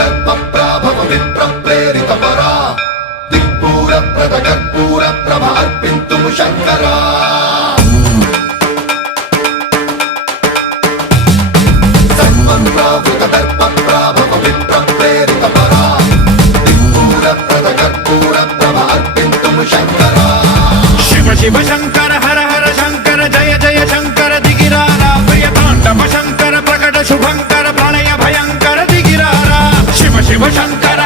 दर्पप्राभव विप्रप्रेरितपरा दिक्पूरप्रदकर्पूरप्रभ अर्पिन्तुं शङ्करा सर्वप्रावृतदर्पप्राभव विप्रप्रेरितपरा दिक्पूरप्रदकर्पूरप्रभ अर्पिन्तुं शङ्करा शिव शिव शङ्कर हर हर शङ्कर जय जय शङ्कर दिगिरारा प्रियताण्डव शङ्कर प्रकट शुभङ्कर प्रणय भयङ्कर दिगिरारा शिव शिव शङ्कर